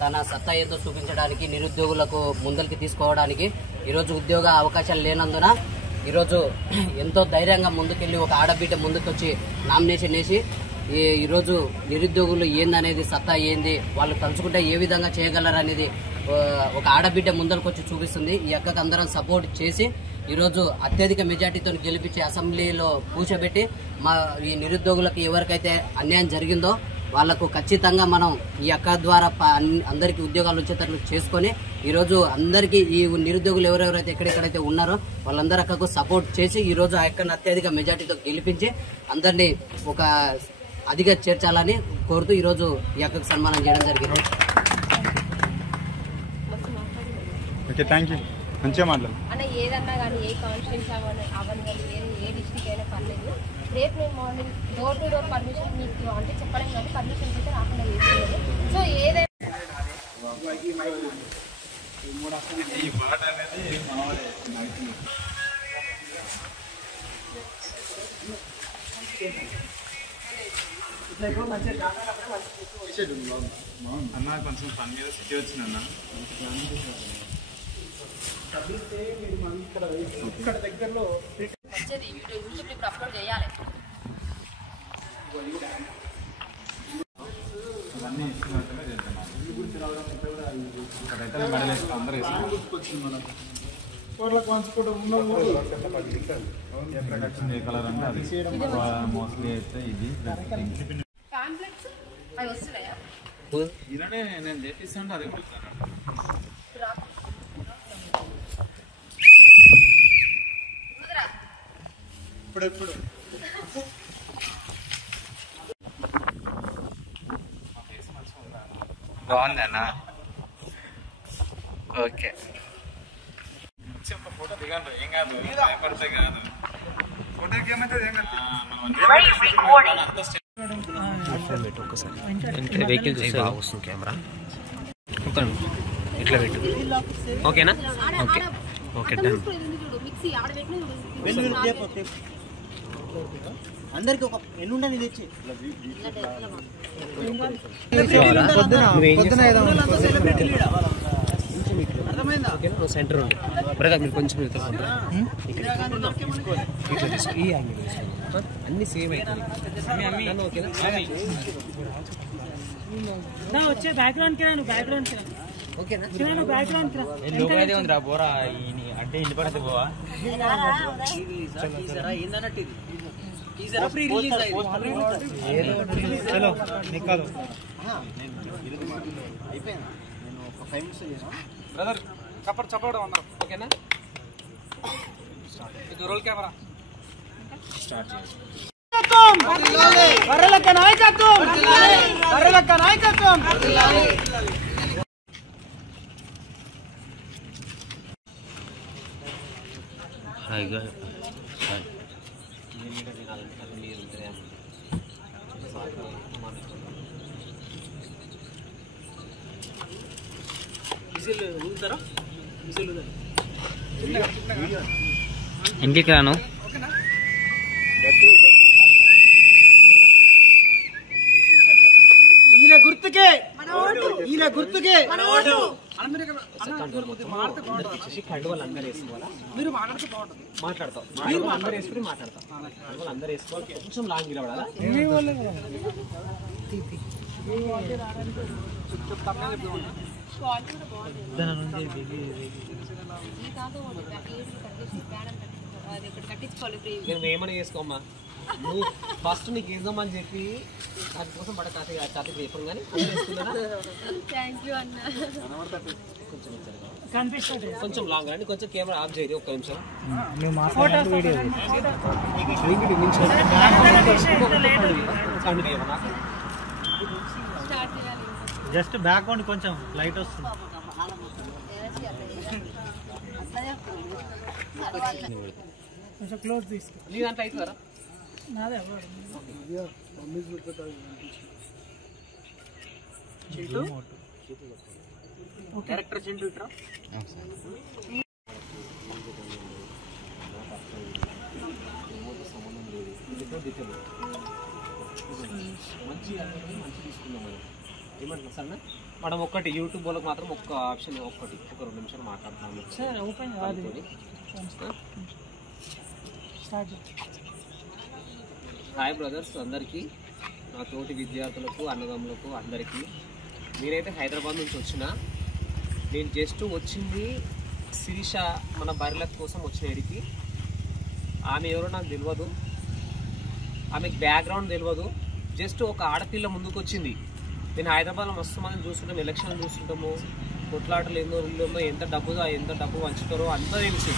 తన సత్తా ఏదో చూపించడానికి నిరుద్యోగులకు ముందరికి తీసుకోవడానికి ఈరోజు ఉద్యోగ అవకాశాలు లేనందున ఈరోజు ఎంతో ధైర్యంగా ముందుకెళ్లి ఒక ఆడబిడ్డ ముందుకొచ్చి నామినేషన్ వేసి ఈరోజు నిరుద్యోగులు ఏందనేది సత్తా ఏంది వాళ్ళు తలుచుకుంటే ఏ విధంగా చేయగలరు అనేది ఒక ఆడబిడ్డ ముందరకొచ్చి చూపిస్తుంది. ఈ అక్కకు అందరం సపోర్ట్ చేసి ఈరోజు అత్యధిక మెజార్టీతో గెలిపించి అసెంబ్లీలో కూర్చోబెట్టి ఈ నిరుద్యోగులకు ఎవరికైతే అన్యాయం జరిగిందో వాళ్లకు ఖచ్చితంగా మనం ఈ అక్క ద్వారా అందరికీ ఉద్యోగాలు వచ్చేటట్లు చేసుకొని ఈరోజు అందరికీ ఈ నిరుద్యోగులు ఎవరెవరైతే ఎక్కడెక్కడైతే ఉన్నారో వాళ్ళందరూ అక్కకు సపోర్ట్ చేసి ఈరోజు ఆ అక్కను అత్యధిక మెజార్టీతో గెలిపించి అందరినీ ఒక అధిక చేర్చాలని కోరుతూ ఈరోజు ఈ అక్కకు సన్మానం చేయడం జరిగింది. ఏదన్నా కానీ ఏ కాన్స్టిట్యూన్సీ అవన్నీ ఏ డిస్ట్రిక్ట్ అయినా పర్లేదు. రేపు నేను morning door to door permission మీకు అంటే చెప్పడం కానీ పర్మిషన్స్ అయితే రాకుండా చేసేది. సో ఏదైనా అన్న కొంచెం పని మీద సిటీ వచ్చిందన్న ఇక్కడ దగ్గరలో యూట్యూబ్ ఇప్పుడు అప్లోడ్ చేయాలి. అవన్నీ ఇస్తున్నట్టుగా చేస్తున్నాను. ఇక్కడైతే మెడల్ వేసుకుని అందరూ వేసుకున్నాం. ఏ కలర్ అంటే అది మోస్ట్లీ అయితే ఇది ఇలానే నేను చేపిస్తాను. అది ఇప్పుడు బాగుందన్నా. ఓకే ఫోటో దిగండి, ఏం కాదు, భయపడితే కాదు. ఫోటోకి ఏమైతే ఏం కాదు. వెహికల్ చూస్తే బాగా వస్తుంది కెమెరా. ఇట్లా పెట్టు. ఓకేనా? Okay okay done. అందరికి ఒక ఎన్నుండని తెచ్చి సెంటర్ ఉంది బ్రదర్. మీరు కొంచెం ఇట్లా తీసుకో. ఈ యాంగిల్ అన్ని సేమ్ అవుతుంది. వచ్చే బ్యాక్గ్రౌండ్ కి బ్యాక్గ్రౌండ్ ఓకేనా? ఉందిరా బోరా అంటే ఇంటి పడితే పోవా బ్రదర్ చప్పటి చప్పడం అందరం. ఓకేనా? రోల్ కెమెరా స్టార్ట్ చేయండి. హాయిగా ఇంటికి రాను. గుర్తుకే వాళ్ళందరూ వేసుకోవాలా? మీరు మాట్లాడితే బాగుంటుంది. మాట్లాడతాం అందరూ వేసుకుని మాట్లాడతాం. వాళ్ళందరూ వేసుకోవాలి. కొంచెం లాంగ్ నిలబడాలా? నువ్వు ఏమైనా చేసుకోమ్మా. నువ్వు ఫస్ట్ నీకు వేద్దామని చెప్పి దానికోసం పడ తాతకి చెప్పాను కానీ కొంచెం లాంగ్ అండి. కొంచెం కెమెరా ఆఫ్ చేయండి ఒక్క నిమిషం. జస్ట్ బ్యాక్గ్రౌండ్ కొంచెం లైట్ వస్తుంది. కొంచెం క్లోజ్ తీసుకో. నీ దాంట్లో అవుతుందా? నాదే డైరెక్టర్ చింటూ ఇట్రా. మంచి తీసుకుందాం మనం. ఏమంటున్నా సార్ మనం ఒక్కటి యూట్యూబ్ వాళ్ళకి మాత్రం ఒక్క ఆప్షన్ ఒక 2 నిమిషాలు మాట్లాడుతున్నాము. సార్ ఓపెన్ కాదు. హాయ్ బ్రదర్స్ అందరికీ, నా తోటి విద్యార్థులకు, అన్నదమ్ములకు అందరికీ. నేనైతే హైదరాబాద్ నుంచి వచ్చిన. నేను జస్ట్ వచ్చింది శిరీష మన బర్రెల కోసం వచ్చిన ఇడికి. ఆమె ఎవరో నాకు తెలియదు, ఆమెకు బ్యాక్గ్రౌండ్ తెలియదు. జస్ట్ ఒక ఆడపిల్ల ముందుకు వచ్చింది. నేను హైదరాబాద్లో మస్తు మందిని చూస్తుంటాము, ఎలక్షన్లు చూస్తుంటాము, కొట్లాటలు ఎన్నో ఉందో, ఎంత డబ్బు పంచుతారో అంతా తెలుసు.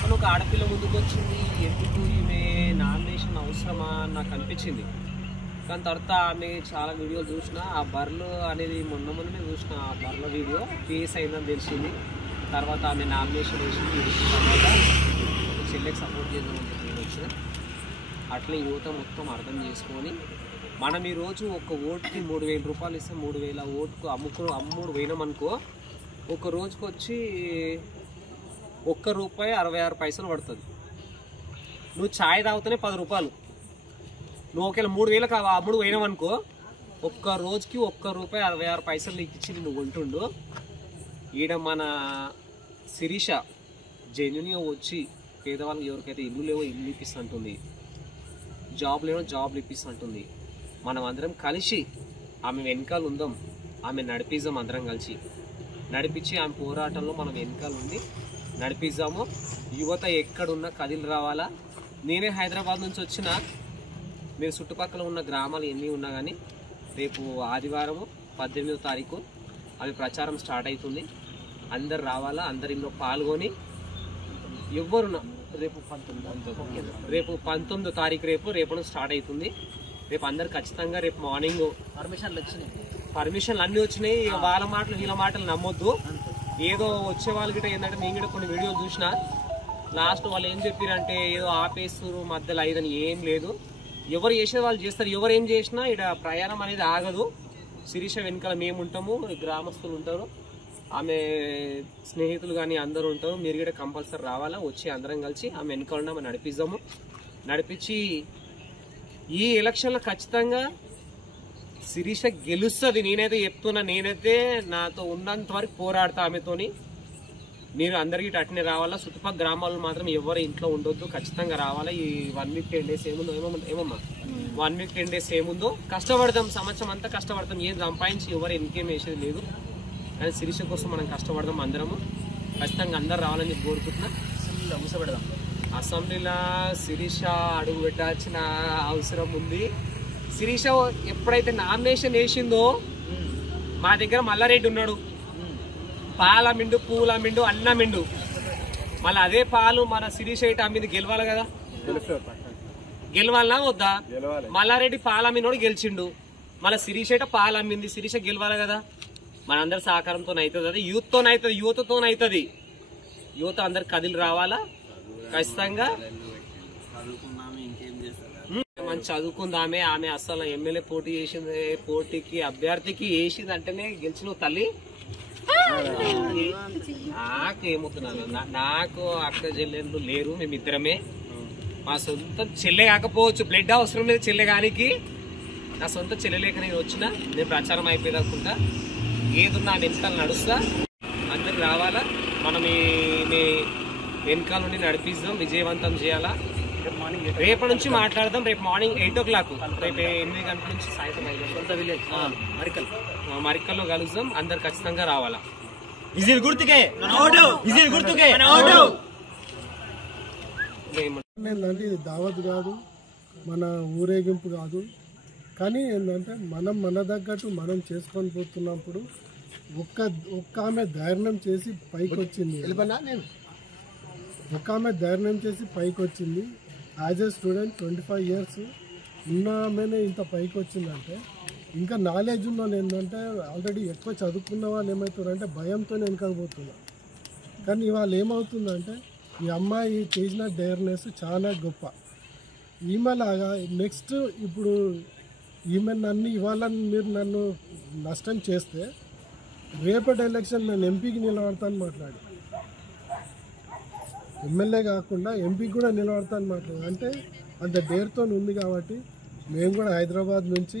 కానీ ఒక ఆడపిల్ల ముందుకు వచ్చింది, ఎందుకు ఈమె నామినేషన్ అవసరమా నాకు అనిపించింది. కానీ తర్వాత ఆమె చాలా వీడియోలు చూసిన. ఆ బర్రెలు అనేది మొన్ననే చూసిన. ఆ బర్రెల వీడియో కేసు అయిందని తెలిసింది. తర్వాత ఆమె నామినేషన్ వేసింది. తర్వాత చెల్లెకి సపోర్ట్ చేద్దామని చెప్పి నేను వచ్చిన. అట్లే యువత మొత్తం అర్థం చేసుకొని మనం ఈరోజు ఒక ఓటుకి 3,000 రూపాయలు ఇస్తే 3,000 ఓటుకు అమ్ముడు పోయినామనుకో, ఒక రోజుకి వచ్చి ₹1.66 పడుతుంది. నువ్వు ఛాయ్ తాగుతానే 10 రూపాయలు. నువ్వు ఒకవేళ 3,000 అమ్ముడు పోయినామనుకో, ఒక్క రోజుకి ₹1.66 నీకు ఇచ్చి నువ్వు కొంటుండు. ఈడ మన శిరీష జెన్యున్గా వచ్చి పేదవాళ్ళకి ఎవరికైతే ఇల్లు లేవో ఇల్లు ఇప్పిస్తుంటుంది, జాబ్ లేవో జాబ్లు ఇప్పిస్తుంటుంది. మనం అందరం కలిసి ఆమె వెనకాల ఉందాం, ఆమె నడిపిద్దాం. అందరం కలిసి నడిపించి ఆమె పోరాటంలో మనం వెనకాల ఉండి నడిపిద్దాము. యువత ఎక్కడున్నా కదిలి రావాలా. నేనే హైదరాబాద్ నుంచి వచ్చిన. మీరు చుట్టుపక్కల ఉన్న గ్రామాలు ఎన్ని ఉన్నా కానీ రేపు ఆదివారము 18వ తారీఖు అది ప్రచారం స్టార్ట్ అవుతుంది. అందరు రావాలా, అందరు ఇందులో పాల్గొని ఎవరున్నా రేపు 19వ తారీఖు రేపు స్టార్ట్ అవుతుంది. రేపు అందరు ఖచ్చితంగా రేపు మార్నింగ్ పర్మిషన్లు అన్నీ వచ్చినాయి. వాళ్ళ మాటలు వీళ్ళ మాటలు నమ్మొద్దు. ఏదో వచ్చే వాళ్ళ గిట్ట ఏంటంటే నేను కూడా కొన్ని వీడియోలు చూసిన. లాస్ట్ వాళ్ళు ఏం చెప్పారంటే ఏదో ఆపేస్తారు మధ్యలో అయ్యదని. ఏం లేదు, ఎవరు చేసేది వాళ్ళు చేస్తారు. ఎవరు ఏం చేసినా ఇక్కడ ప్రయాణం అనేది ఆగదు. శిరీష వెనకాల మేము ఉంటాము, గ్రామస్తులు ఉంటారు, ఆమె స్నేహితులు కానీ అందరూ ఉంటారు. మీరు కూడా కంపల్సరీ రావాలా. వచ్చి అందరం కలిసి ఆమె వెనకాల ఆమె నడిపిద్దాము. నడిపించి ఈ ఎలక్షన్లో ఖచ్చితంగా శిరీష గెలుస్తుంది. నేనైతే చెప్తున్నా. నేనైతే నాతో ఉన్నంత వరకు పోరాడతా ఆమెతోని. మీరు అందరికీ అట్నే రావాలా. చుట్టుపక్కల గ్రామాల్లో మాత్రం ఎవరు ఇంట్లో ఉండొద్దు, ఖచ్చితంగా రావాలా. ఈ 1 వీక్ 10 డేస్ ఏముందో ఏమమ్మా 1 వీక్ 10 డేస్ ఏముందో కష్టపడదాం. సంవత్సరం అంతా కష్టపడతాం. ఏం సంపాదించి ఎవరు ఇన్కేం వేసేది లేదు. కానీ శిరీష కోసం మనం కష్టపడదాం అందరము. ఖచ్చితంగా అందరు రావాలని చెప్పి కోరుకుంటున్నా. మూసపెడదాం. అసెంబ్లీలో శిరీష అడుగు పెట్టాల్సిన అవసరం ఉంది. శిరీష ఎప్పుడైతే నామినేషన్ వేసిందో మా దగ్గర మల్లారెడ్డి ఉన్నాడు. పాలమిండు, పూలమిండు, అన్నమిండు. మళ్ళీ అదే పాలు మన శిరీష ఇటు అమ్మింది. గెలవాలి కదా, గెలవాలనా వద్దా? మల్లారెడ్డి పాలమ్మినోడు గెలిచిండు. మళ్ళీ శిరీష ఇట పాలమ్మింది. శిరీష గెలవాలి కదా. మనందరి సహకారంతో అవుతుంది. అది యూత్తోనవుతుంది, యువతతోనవుతుంది. యువత అందరు కదిలి రావాలా. ఖచ్చితంగా మంచి చదువుకుందామే. ఆమె అసలు ఎమ్మెల్యే పోటీ చేసింది. పోటీకి అభ్యర్థికి వేసింది అంటేనే గెలిచిన తల్లి. నాకేమవుతున్నాను, నాకు అక్క చెల్లెళ్ళు లేరు, మేమిద్దరమే. మా సొంత చెల్లె కాకపోవచ్చు, బ్లడ్ అవసరం లేదు చెల్లె కానికి. నా సొంత చెల్లె లేక నేను వచ్చిన. నేను ప్రచారం అయిపోయేదనుకుంటా. ఏదున్నా వెనకాల నడుస్తా. అందరికి రావాలా. మనం ఈ వెనకాల నుండి నడిపిస్తాం, విజయవంతం చేయాలా. రేపటి నుంచి మాట్లాడదాం. రేపు మార్నింగ్ 8 o'clock, రేపు 8 గంటల నుంచి సాయంత్రం 5 మరికల్లో కలుద్దాం. అందరు ఖచ్చితంగా రావాలా. విజిల్ గుర్తుకే ఏంటంటే ఇది దావత్ కాదు, మన ఊరేగింపు కాదు. కానీ ఏంటంటే మనం మన తగ్గట్టు మనం చేసుకొని పోతున్నప్పుడు ఒక్క ఆమె ధైర్యం చేసి పైకి వచ్చింది. యాజ్ ఏ స్టూడెంట్ 25 years ఉన్న ఆమెనే ఇంత పైకి వచ్చిందంటే, ఇంకా నాలెడ్జ్ ఉన్న వాళ్ళు ఏంటంటే ఆల్రెడీ ఎక్కువ చదువుకున్న వాళ్ళు ఏమవుతారంటే భయంతో వెనకపోతున్నారు. కానీ ఇవాళ ఏమవుతుందంటే ఈ అమ్మాయి చేసిన డేర్నెస్ చాలా గొప్ప. ఈమెలాగా నెక్స్ట్ ఇప్పుడు ఈమె ఇవాళ మీరు నన్ను నష్టం చేస్తే రేపటి ఎలక్షన్ నేను ఎంపీకి నిలబడతాను మాట్లాడి, ఎమ్మెల్యే కాకుండా ఎంపీకి కూడా నిలబడతాను మాట్లాడి, అంటే అంత డేర్తో ఉంది. కాబట్టి మేము కూడా హైదరాబాద్ నుంచి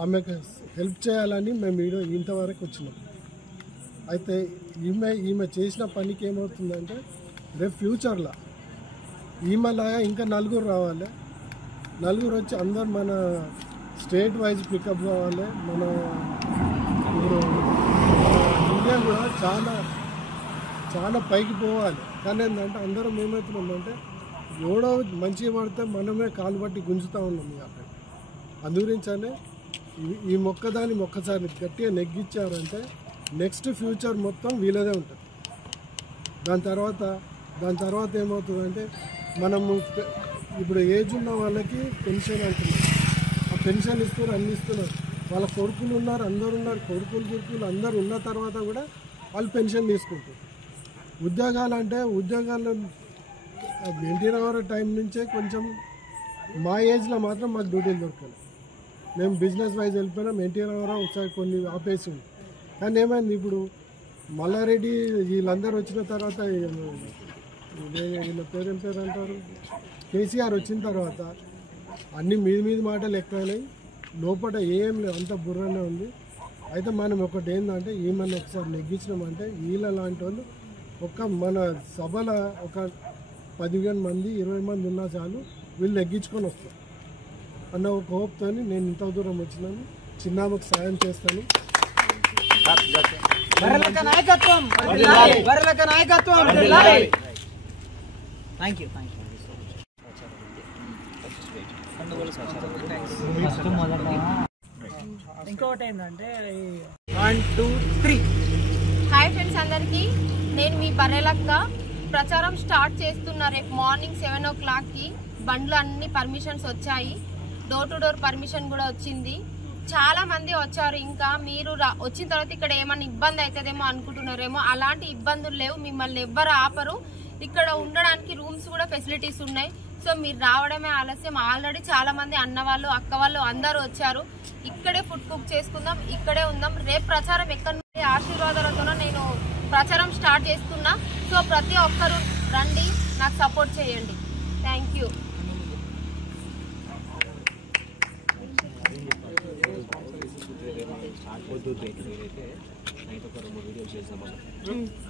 ఆమెకు హెల్ప్ చేయాలని మేము ఇంతవరకు వచ్చినాం. అయితే ఈమె చేసిన పనికి ఏమవుతుందంటే రేపు ఫ్యూచర్లో ఈమెలాగా ఇంకా నలుగురు రావాలి, నలుగురు వచ్చి అందరు మన స్టేట్ వైజ్ పికప్ కావాలి. మన ఇప్పుడు ఇండియా కూడా చాలా చాలా పైకి పోవాలి. కానీ ఏంటంటే అందరం ఏమవుతున్నామంటే ఎవడో మంచిగా పడితే మనమే కాలు పట్టి గుంజుతూ ఉన్నాం. అక్కడ అందుగురించనే ఈ మొక్కదాన్ని ఒక్కసారి గట్టిగా నెగ్గించారంటే నెక్స్ట్ ఫ్యూచర్ మొత్తం వీళ్ళదే ఉంటుంది. దాని తర్వాత ఏమవుతుందంటే మనము ఇప్పుడు ఏజ్ ఉన్న వాళ్ళకి పెన్షన్ అంటున్నారు, ఆ పెన్షన్ ఇస్తున్నారు, అన్ని ఇస్తున్నారు. వాళ్ళ కొడుకులు ఉన్నారు, అందరు ఉన్నారు, కొడుకులు అందరు ఉన్న తర్వాత కూడా వాళ్ళు పెన్షన్ తీసుకుంటారు. ఉద్యోగాలు ఎన్టీ రామారావు టైం నుంచే కొంచెం మా ఏజ్లో మాత్రం మాకు డ్యూటీలు దొరకాలి. మేము బిజినెస్ వైజ్ వెళ్ళిపోయినాం. ఎన్టీ రామారావు ఒకసారి కొన్ని ఆపేసింది. కానీ ఏమైంది, ఇప్పుడు మల్లారెడ్డి వీళ్ళందరూ వచ్చిన తర్వాత వీళ్ళ పేరు అంటారు కేసీఆర్ వచ్చిన తర్వాత అన్ని మీది మాటలు ఎక్కువైనాయి, లోపల ఏం లేదు, అంత బుర్రనే ఉంది. అయితే మనం ఒకటి ఏంటంటే ఈమెను ఒకసారి నెగ్గించినామంటే వీళ్ళ లాంటి వాళ్ళు మన సభలో ఒక 15 మంది 20 మంది ఉన్నా చాలు, వీళ్ళు నెగ్గించుకొని వస్తారు అన్న ఒక హోప్తో నేను ఇంత దూరం వచ్చినాను. చిన్నామకు సాయం చేస్తాను. ఇంకోటి ఏంటంటే 1 2 3. హాయ్ ఫ్రెండ్స్ అందరికీ, నేను మీ బర్రెలక్క. ప్రచారం స్టార్ట్ చేస్తున్నా. రేపు మార్నింగ్ 7 o'clockకి బండ్లు అన్ని పర్మిషన్స్ వచ్చాయి, డోర్ టు డోర్ పర్మిషన్ కూడా వచ్చింది. చాలా మంది వచ్చారు. ఇంకా మీరు వచ్చిన తర్వాత ఇక్కడ ఏమైనా ఇబ్బంది అవుతుందేమో అనుకుంటున్నారేమో, అలాంటి ఇబ్బందులు లేవు. మిమ్మల్ని ఎవ్వరు ఆపరు. ఇక్కడ ఉండడానికి రూమ్స్ కూడా ఫెసిలిటీస్ ఉన్నాయి. సో మీరు రావడమే ఆలస్యం. ఆల్రెడీ చాలా మంది అన్న వాళ్ళు అక్క వాళ్ళు అందరూ వచ్చారు. ఇక్కడే ఫుడ్ కుక్ చేసుకుందాం, ఇక్కడే ఉందాం. రేపు ప్రచారం ఎక్కడ నుండి ఆశీర్వాదాలతో నేను ప్రచారం స్టార్ట్ చేస్తున్నా. సో ప్రతి ఒక్కరు రండి, నాకు సపోర్ట్ చేయండి. Thank you. స్టార్ట్ అవుతుంది. నైట్ ఒక 2 వీడియోస్ చేద్దాం.